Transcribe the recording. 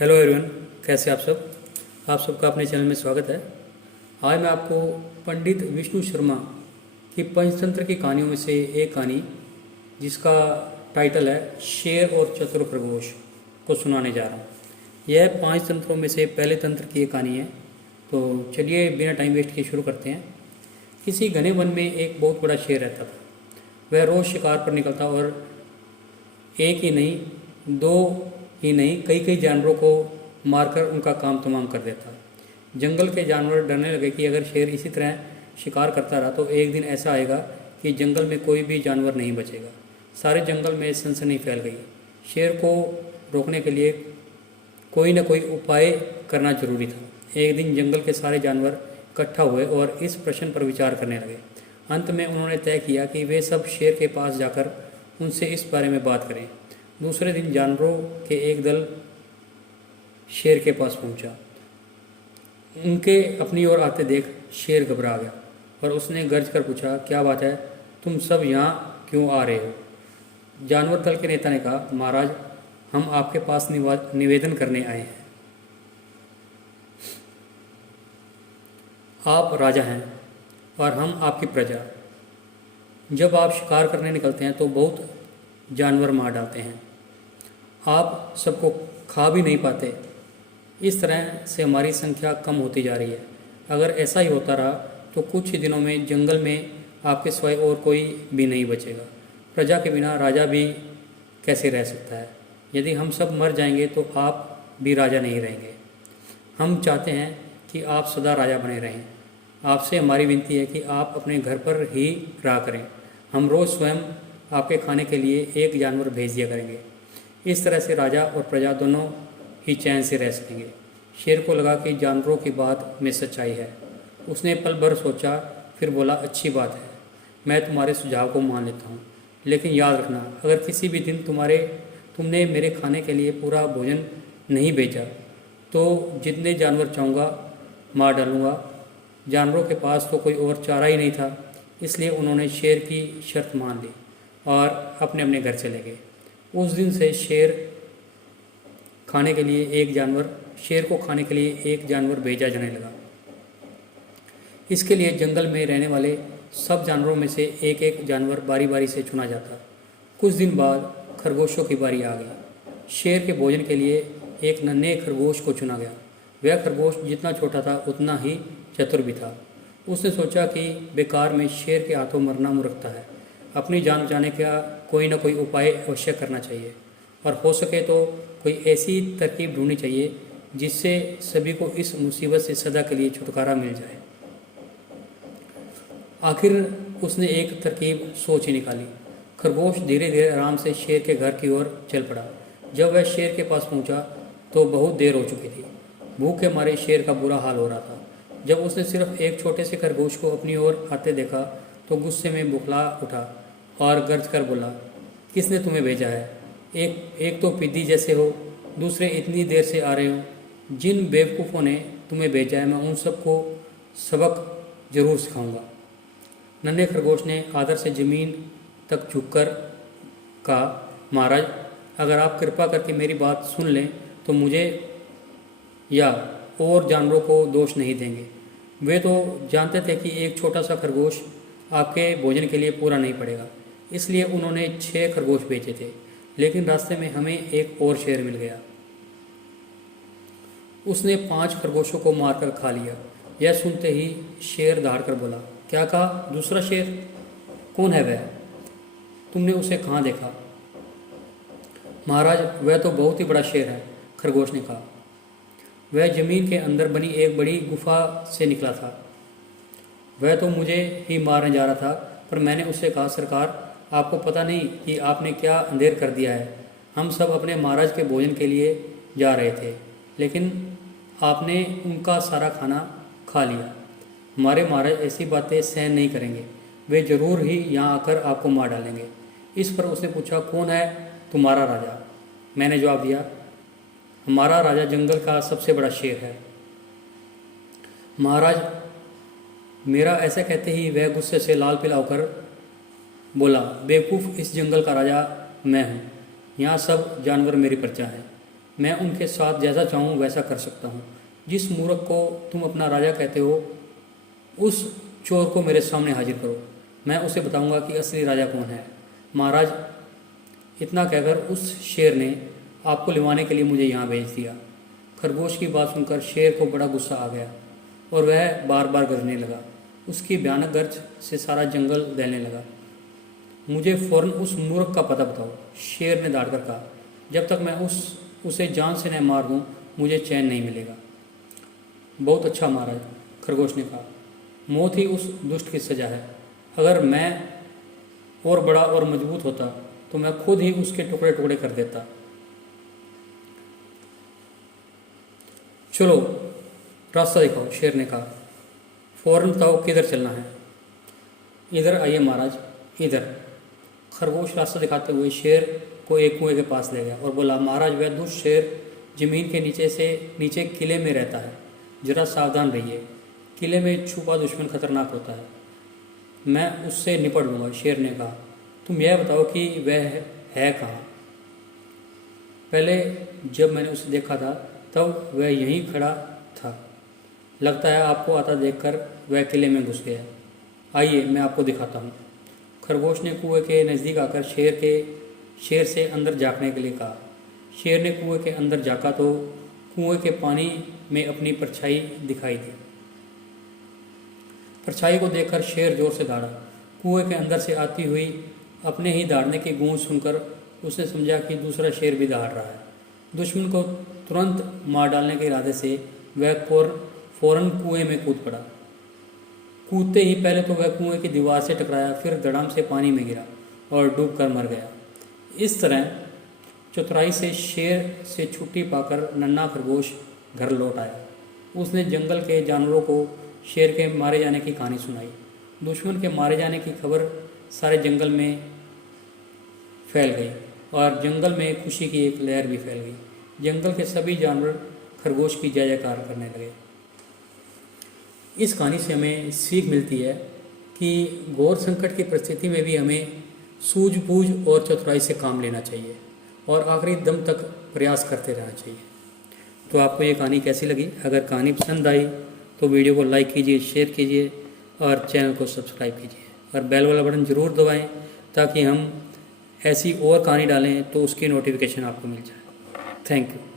Hello everyone, कैसे आप सब। आप सबका अपने चैनल में स्वागत है। आज मैं आपको पंडित विष्णु शर्मा की पंचतंत्र की कहानियों में से एक कहानी, जिसका टाइटल है शेर और चतुर खरगोश, को सुनाने जा रहा हूँ। यह 5 तंत्रों में से पहले तंत्र की एक कहानी है। तो चलिए बिना टाइम वेस्ट किए शुरू करते हैं। किसी घने वन में एक बहुत बड़ा शेर रहता था। वह रोज़ शिकार पर निकलता और एक ही नहीं, दो ही नहीं, कई कई जानवरों को मारकर उनका काम तमाम कर देता। जंगल के जानवर डरने लगे कि अगर शेर इसी तरह शिकार करता रहा तो एक दिन ऐसा आएगा कि जंगल में कोई भी जानवर नहीं बचेगा। सारे जंगल में सनसनी फैल गई। शेर को रोकने के लिए कोई न कोई उपाय करना जरूरी था। एक दिन जंगल के सारे जानवर इकट्ठा हुए और इस प्रश्न पर विचार करने लगे। अंत में उन्होंने तय किया कि वे सब शेर के पास जाकर उनसे इस बारे में बात करें। दूसरे दिन जानवरों के एक दल शेर के पास पहुंचा। उनके अपनी ओर आते देख शेर घबरा गया और उसने गर्ज कर पूछा, क्या बात है, तुम सब यहाँ क्यों आ रहे हो। जानवर दल के नेता ने कहा, महाराज, हम आपके पास निवेदन करने आए हैं। आप राजा हैं और हम आपकी प्रजा। जब आप शिकार करने निकलते हैं तो बहुत जानवर मार डालते हैं। आप सबको खा भी नहीं पाते। इस तरह से हमारी संख्या कम होती जा रही है। अगर ऐसा ही होता रहा तो कुछ ही दिनों में जंगल में आपके सिवाय और कोई भी नहीं बचेगा। प्रजा के बिना राजा भी कैसे रह सकता है। यदि हम सब मर जाएंगे तो आप भी राजा नहीं रहेंगे। हम चाहते हैं कि आप सदा राजा बने रहें। आपसे हमारी विनती है कि आप अपने घर पर ही रहा करें। हम रोज़ स्वयं आपके खाने के लिए एक जानवर भेज दिया करेंगे। इस तरह से राजा और प्रजा दोनों ही चैन से रह सकेंगे। शेर को लगा कि जानवरों की बात में सच्चाई है। उसने पल भर सोचा, फिर बोला, अच्छी बात है, मैं तुम्हारे सुझाव को मान लेता हूँ, लेकिन याद रखना, अगर किसी भी दिन तुमने मेरे खाने के लिए पूरा भोजन नहीं भेजा तो जितने जानवर चाहूँगा मार डालूँगा। जानवरों के पास तो कोई और चारा ही नहीं था, इसलिए उन्होंने शेर की शर्त मान ली और अपने अपने घर चले गए। उस दिन से शेर को खाने के लिए एक जानवर भेजा जाने लगा। इसके लिए जंगल में रहने वाले सब जानवरों में से एक एक जानवर बारी बारी से चुना जाता। कुछ दिन बाद खरगोशों की बारी आ गई। शेर के भोजन के लिए एक नन्हे खरगोश को चुना गया। वह खरगोश जितना छोटा था उतना ही चतुर भी था। उसने सोचा कि बेकार में शेर के हाथों मरना मूर्खता है। अपनी जान बचाने का कोई ना कोई उपाय अवश्य करना चाहिए और हो सके तो कोई ऐसी तरकीब ढूंढनी चाहिए जिससे सभी को इस मुसीबत से सदा के लिए छुटकारा मिल जाए। आखिर उसने एक तरकीब सोच ही निकाली। खरगोश धीरे धीरे आराम से शेर के घर की ओर चल पड़ा। जब वह शेर के पास पहुंचा तो बहुत देर हो चुकी थी। भूख के मारे शेर का बुरा हाल हो रहा था। जब उसने सिर्फ एक छोटे से खरगोश को अपनी ओर आते देखा तो गुस्से में बुखला उठा और गर्ज कर बोला, किसने तुम्हें भेजा है। एक तो पिद्दी जैसे हो, दूसरे इतनी देर से आ रहे हो। जिन बेवकूफ़ों ने तुम्हें भेजा है मैं उन सबको सबक जरूर सिखाऊंगा। नन्हे खरगोश ने आदर से ज़मीन तक झुककर कहा, महाराज, अगर आप कृपा करके मेरी बात सुन लें तो मुझे या और जानवरों को दोष नहीं देंगे। वे तो जानते थे कि एक छोटा सा खरगोश आपके भोजन के लिए पूरा नहीं पड़ेगा, इसलिए उन्होंने 6 खरगोश बेचे थे। लेकिन रास्ते में हमें एक और शेर मिल गया। उसने 5 खरगोशों को मारकर खा लिया। यह सुनते ही शेर दहाड़ कर बोला, क्या कहा, दूसरा शेर? कौन है वह? तुमने उसे कहाँ देखा? महाराज, वह तो बहुत ही बड़ा शेर है, खरगोश ने कहा। वह जमीन के अंदर बनी एक बड़ी गुफा से निकला था। वह तो मुझे ही मारने जा रहा था, पर मैंने उससे कहा, सरकार, आपको पता नहीं कि आपने क्या अंधेर कर दिया है। हम सब अपने महाराज के भोजन के लिए जा रहे थे, लेकिन आपने उनका सारा खाना खा लिया। हमारे महाराज ऐसी बातें सहन नहीं करेंगे। वे जरूर ही यहाँ आकर आपको मार डालेंगे। इस पर उसने पूछा, कौन है तुम्हारा राजा? मैंने जवाब दिया, हमारा राजा जंगल का सबसे बड़ा शेर है। महाराज, मेरा ऐसा कहते ही वह गुस्से से लाल पीला होकर बोला, बेवकूफ़, इस जंगल का राजा मैं हूँ। यहाँ सब जानवर मेरी प्रजा हैं। मैं उनके साथ जैसा चाहूँ वैसा कर सकता हूँ। जिस मूर्ख को तुम अपना राजा कहते हो, उस चोर को मेरे सामने हाजिर करो, मैं उसे बताऊंगा कि असली राजा कौन है। महाराज, इतना कहकर उस शेर ने आपको लिवाने के लिए मुझे यहाँ भेज दिया। खरगोश की बात सुनकर शेर को बड़ा गुस्सा आ गया और वह बार बार गरजने लगा। उसकी भयानक गर्ज से सारा जंगल दहलने लगा। मुझे फौरन उस मूर्ख का पता बताओ, शेर ने दहाड़कर कहा। जब तक मैं उसे जान से न मार दूँ, मुझे चैन नहीं मिलेगा। बहुत अच्छा महाराज, खरगोश ने कहा, मौत ही उस दुष्ट की सजा है। अगर मैं और बड़ा और मजबूत होता तो मैं खुद ही उसके टुकड़े टुकड़े कर देता। चलो रास्ता दिखाओ, शेर ने कहा। फौरन बताओ किधर चलना है। इधर आइए महाराज, इधर। खरगोश रास्ता दिखाते हुए शेर को एक कुएं के पास ले गया और बोला, महाराज, वह दुष्ट शेर जमीन के नीचे किले में रहता है, जरा सावधान रहिए। किले में छुपा दुश्मन खतरनाक होता है, मैं उससे निपट लूँगा। शेर ने कहा, तुम यह बताओ कि वह है कहाँ। पहले जब मैंने उसे देखा था तब वह यहीं खड़ा था। लगता है आपको आता देखकर वह किले में घुस गया। आइए मैं आपको दिखाता हूँ। खरगोश ने कुएं के नज़दीक आकर शेर से अंदर झाँकने के लिए कहा। शेर ने कुएं के अंदर झाँका तो कुएं के पानी में अपनी परछाई दिखाई दी। परछाई को देखकर शेर जोर से दहाड़ा। कुएं के अंदर से आती हुई अपने ही दहाड़ने की गूंज सुनकर उसने समझा कि दूसरा शेर भी दहाड़ रहा है। दुश्मन को तुरंत मार डालने के इरादे से वह फौरन कुएं में कूद पड़ा। कूदते ही पहले तो वह कुएं की दीवार से टकराया, फिर धड़ाम से पानी में गिरा और डूबकर मर गया। इस तरह चतुराई से शेर से छुट्टी पाकर नन्हा खरगोश घर लौट आया। उसने जंगल के जानवरों को शेर के मारे जाने की कहानी सुनाई। दुश्मन के मारे जाने की खबर सारे जंगल में फैल गई और जंगल में खुशी की एक लहर भी फैल गई। जंगल के सभी जानवर खरगोश की जय जयकार करने लगे। इस कहानी से हमें सीख मिलती है कि घोर संकट की परिस्थिति में भी हमें सूझबूझ और चतुराई से काम लेना चाहिए और आखिरी दम तक प्रयास करते रहना चाहिए। तो आपको ये कहानी कैसी लगी? अगर कहानी पसंद आई तो वीडियो को लाइक कीजिए, शेयर कीजिए और चैनल को सब्सक्राइब कीजिए और बेल वाला बटन ज़रूर दबाएं ताकि हम ऐसी और कहानी डालें तो उसकी नोटिफिकेशन आपको मिल जाए। Thank you.